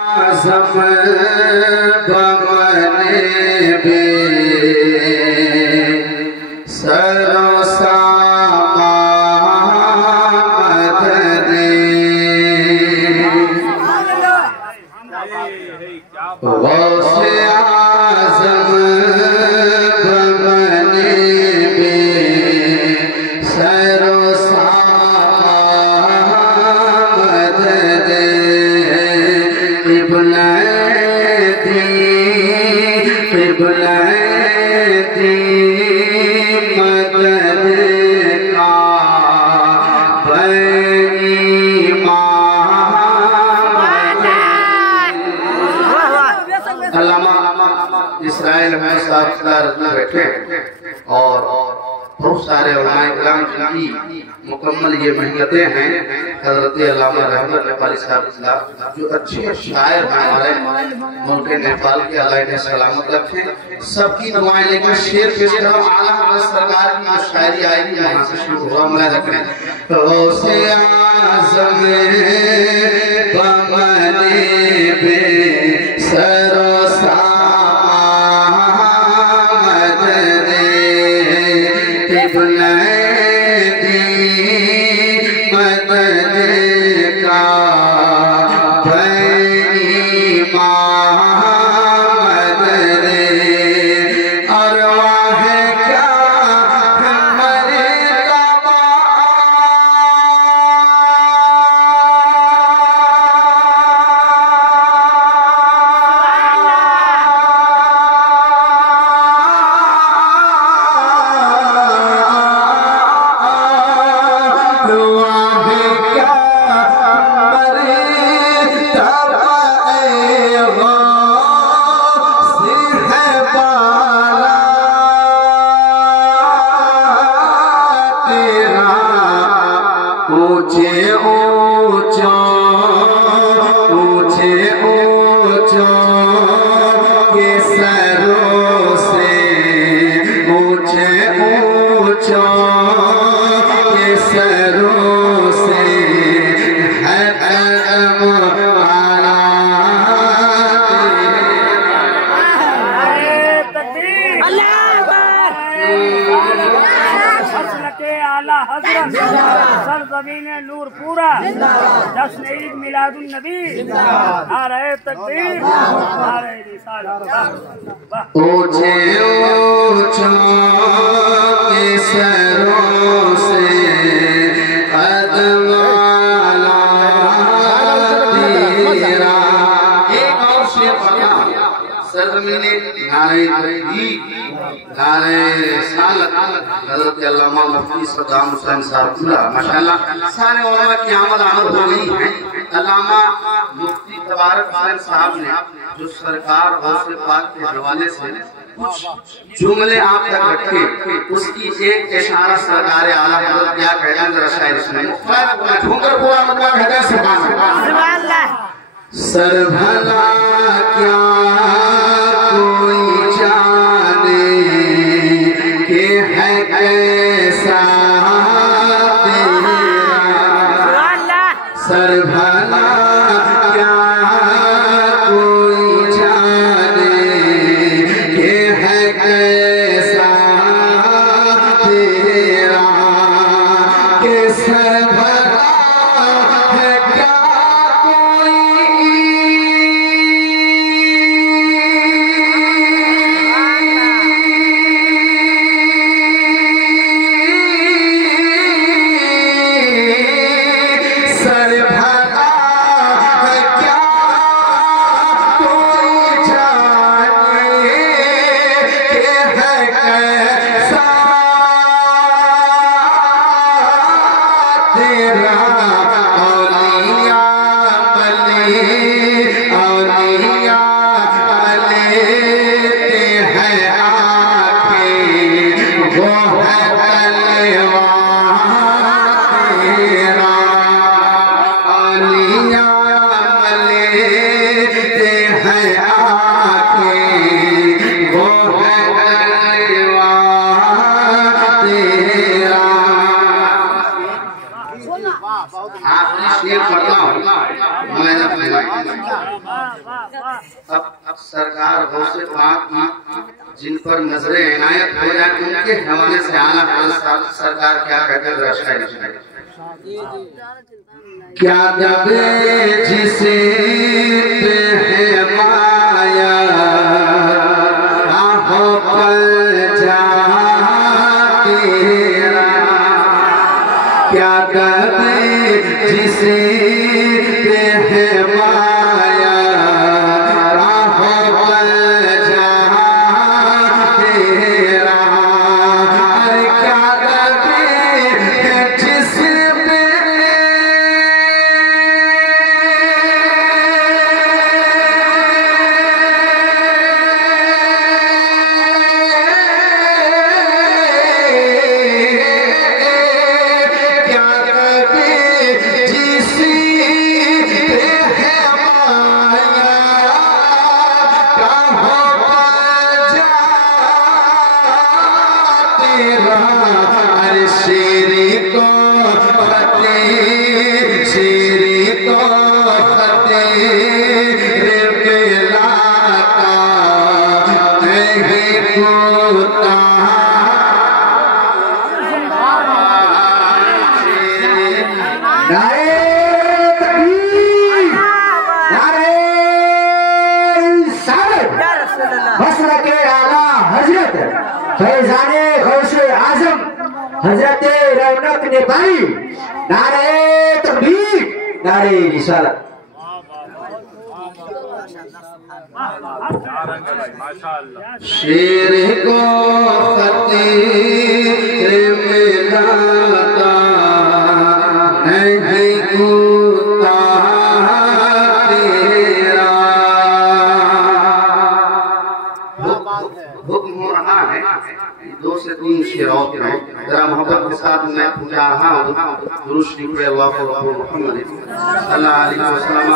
आज़म बमने बे सरो सामाद ने गौसे आज़म बमने बे सरो सामाद ने बुलाती मदद का इस्राइल में साक्षात बैठे और बहुत सारे उलमाए इकराम की मुकम्मल ये मेहनतें हैं। हज़रत अल्लामा रहमत नेपाली साहब जो अच्छे शायर हैं हमारे मुल्क नेपाल के, अल्लाह इन्हें सलामत रखे, सबकी दुआएं। लेकिन शेर पेश करो आला हज़रत सरकार की जो शायरी आएगी वहाँ से शुरू होगा। मैं रखने गौसे आज़म बमने बे सरो सामाद ने बुलाती मदद का इमाम ने अरवाह क्या हमारे ऊंचे ऊंचों के सरों से ऊंचे ऊंचों के सरों से है कदम आला हज़रत सरज़मीने नूर पूरा जश्न ईद मिलादुन नबी नारे तकबीर नारे रिसालत। ऊंचे ऊंचों के सरों से कदम आला तेरा। एक और शेर पढ़ा सरज़मीने नारे तकबीर नारे रिसालत हज़रत अल्लामा मुफ्ती सद्दाम हुसैन साहब पूरा माशाअल्लाह सारे उलमा की आमद हो गई है। अल्लामा मुफ्ती तबारक हुसैन साहब ने जो सरकार गौसे पाक के हवाले से कुछ जुमले आप तक रखे, उसकी एक इशारा सरकार आला हज़रत क्या कहते हैं जरा शायद सुनिए। ठोकर पूरा मतलब कहते हैं सुभान अल्लाह। सर भला क्या कोई जाने के है कैसा तेरा, सर भला क्या कोई जाने के है कैसा तेरा, के सर भला है क्या शेर पढ़ता हूँ मैं अब सरकार गौसे पाक जिन पर नजरे इनायत हो जाए उनके हवाले से आना सरकार क्या कहते हैं। क्या दबे जिसे पे है माया आहों पर जा तेरा, क्या दबे जिसे पे है माया आहों पर जा तेरा, अरे क्या दबे जिसे फैजाने गौसे आजम हजरत रौनक ने भाई नारे तकबीर नारे रिसालत। शेर को फतेह मिलाता नहीं कूता तेरा, हुक्म हो रहा है 2 से 3 शेर और जरा मोहब्बत के साथ मैं पूजा रहा हूँ दुरूद शरीफ पे अल्लाह को मोहम्मद सल्लल्लाहु अलैहि वसल्लम